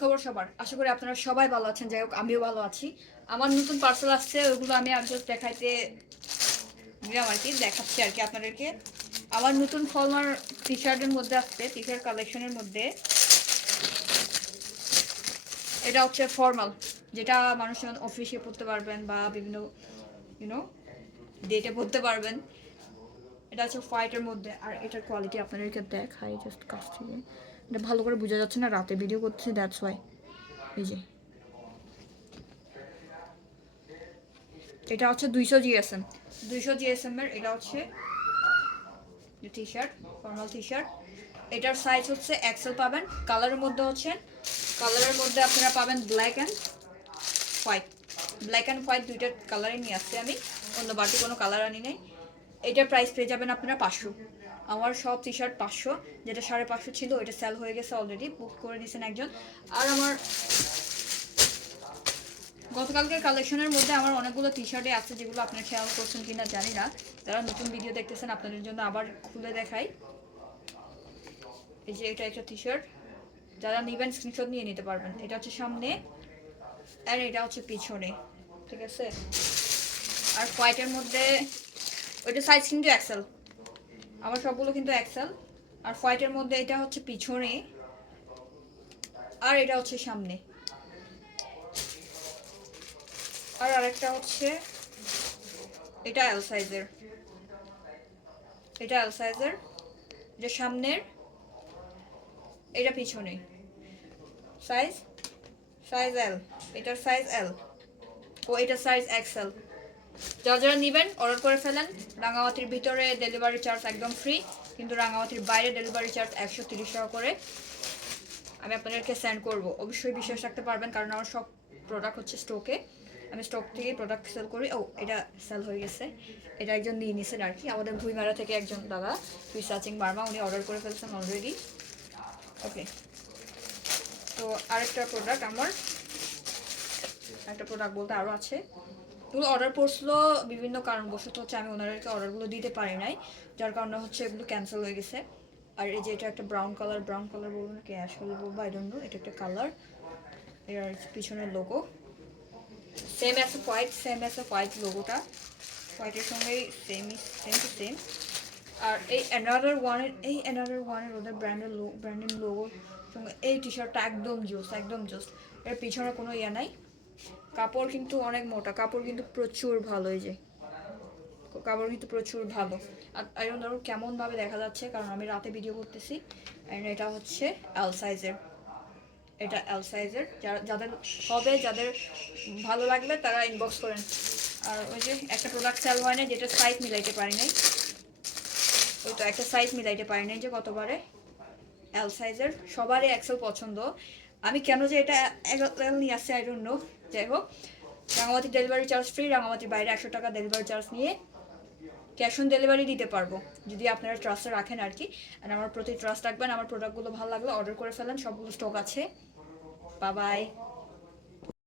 খবর সবার? আশা করি আপনারা সবাই ভালো আছেন। যাই হোক আমিও ভালো আছি। আমার নতুন পার্সেল আসছে, ওইগুলো আমি জাস্ট দেখাইতে দিলাম আর কি, দেখাচ্ছি আর কি আপনাদেরকে। আমার নতুন ফলমার টি শার্টের মধ্যে আসছে, টি শার্ট কালেকশনের মধ্যে এটা হচ্ছে ফর্মাল, যেটা মানুষ অফিসে পড়তে পারবেন বা বিভিন্ন ইউনো ডেটে পড়তে পারবেন। এটা হচ্ছে হোয়াইটের মধ্যে, আর এটার কোয়ালিটি আপনাদেরকে দেখাই জাস্ট কাছ থেকে। এটা ভালো করে বোঝা যাচ্ছে না, রাতে ভিডিও করতেছি, দ্যাটস ওয়াই। এই যে এটা হচ্ছে 200 জিএসএম, 200 জিএসএম এর এটা হচ্ছে T shirt, formal T shirt. এটার সাইজ হচ্ছে এক্সেল পাবেন। কালারের মধ্যে হচ্ছে, কালারের মধ্যে আপনারা পাবেন black and white. Black and white দুইটা কালারই নিয়ে আসছি আমি, অন্য বাড়তি কোনো কালার আনি নাই। এটার প্রাইস পেয়ে যাবেন আপনারা 500। আমার সব টি শার্ট 500, যেটা 550 ছিল ওইটা সেল হয়ে গেছে অলরেডি, বুক করে দিয়েছেন একজন। আর আমার গতকালকের কালেকশনের মধ্যে আমার অনেকগুলো টি শার্টে আছে, যেগুলো আপনারা খেয়াল করছেন কিনা জানি না। যারা নতুন ভিডিও দেখতেছেন আপনাদের জন্য আবার খুলে দেখাই। এই যে এটা একটা টি শার্ট, যারা নিবেন স্ক্রিনশট নিয়ে নিতে পারবেন। এটা হচ্ছে সামনে আর এটা হচ্ছে পিছনে, ঠিক আছে। আর হোয়াইটের মধ্যে ওইটা সাইজ কিন্তু এক্সেল, আমার সবগুলো কিন্তু এক্সেল। আর হোয়াইটের মধ্যে এটা হচ্ছে পিছনে আর এটা হচ্ছে সামনে। আর আরেকটা হচ্ছে এটা এল সাইজের, এটা এল সাইজের, এটা সামনের, এটা পিছনে। সাইজ সাইজ এল, এটার সাইজ এল ও এটার সাইজ এক্সেল। যারা যারা নেবেন অর্ডার করে ফেলেন। রাঙামাটির ভিতরে ডেলিভারি চার্জ একদম ফ্রি, কিন্তু রাঙামাটির বাইরে ডেলিভারি চার্জ 130 টাকা করে আমি আপনাদেরকে সেন্ড করব। অবশ্যই বিশ্বাস রাখতে পারবেন, কারণ আমার সব প্রোডাক্ট হচ্ছে স্টকে, আমি স্টক থেকে প্রোডাক্ট সেল করি। ও এটা সেল হয়ে গেছে, এটা একজন নিয়ে নিয়েছেন আর কি, আমাদের ভুইমারা থেকে একজন দাদা, রিসার্চিং বার্মা, উনি অর্ডার করে ফেলছেন অলরেডি। ওকে, তো আরেকটা প্রোডাক্ট আমার, একটা প্রোডাক্ট বলতে আরও আছে, এগুলো অর্ডার পড়ছিল বিভিন্ন কারণবশত হচ্ছে আমি ওনাদেরকে অর্ডারগুলো দিতে পারি নাই, যার কারণে হচ্ছে এগুলো ক্যান্সেল হয়ে গেছে। আর এই যে এটা একটা ব্রাউন কালার, ব্রাউন কালার বলবো না কি অ্যাশ কালার বলবো, আই ডোন্ট নো, এটা একটা কালার। এর পিছনের logo same as white, same as white লোগোটা হোয়াইটের সঙ্গেই সেম টু সেম। আর এই অ্যানাদার ওয়ানের ওদের ব্র্যান্ডিং লোগোর সঙ্গে এই টি শার্টটা একদম জোস, একদম জোস। এর পিছনে কোনো ইয়ে নাই। কাপড় কিন্তু অনেক মোটা, কাপড় কিন্তু প্রচুর ভালো, এই যে কাপড় কিন্তু প্রচুর ভালো। আর আয়রন ধরো কেমনভাবে দেখা যাচ্ছে, কারণ আমি রাতে ভিডিও করতেছি। আর এটা হচ্ছে এল সাইজের, এটা এল সাইজের। যাদের হবে, যাদের ভালো লাগবে তারা ইনবক্স করেন। আর ওই যে একটা প্রোডাক্ট সেল হয় না, যেটা সাইজ মিলাইতে পারি নাই, ওই তো একটা সাইজ মিলাইতে পারি নাই যে গতবারে, এল সাইজের। সবারই এক্সেল পছন্দ, আমি কেন যে এটা এল নিয়ে আসছি আই ডোন্ট নো। যাই হোক, রাঙামাটির ডেলিভারি চার্জ ফ্রি, রাঙামাটির বাইরে 100 টাকা ডেলিভারি চার্জ নিয়ে ক্যাশ অন ডেলিভারি দিতে পারবো, যদি আপনারা ট্রাস্টে রাখেন আর কি। আর আমার প্রতি ট্রাস্ট রাখবেন। আমার প্রোডাক্টগুলো ভালো লাগলে অর্ডার করে ফেলেন, সবগুলো স্টক আছে। Bye bye.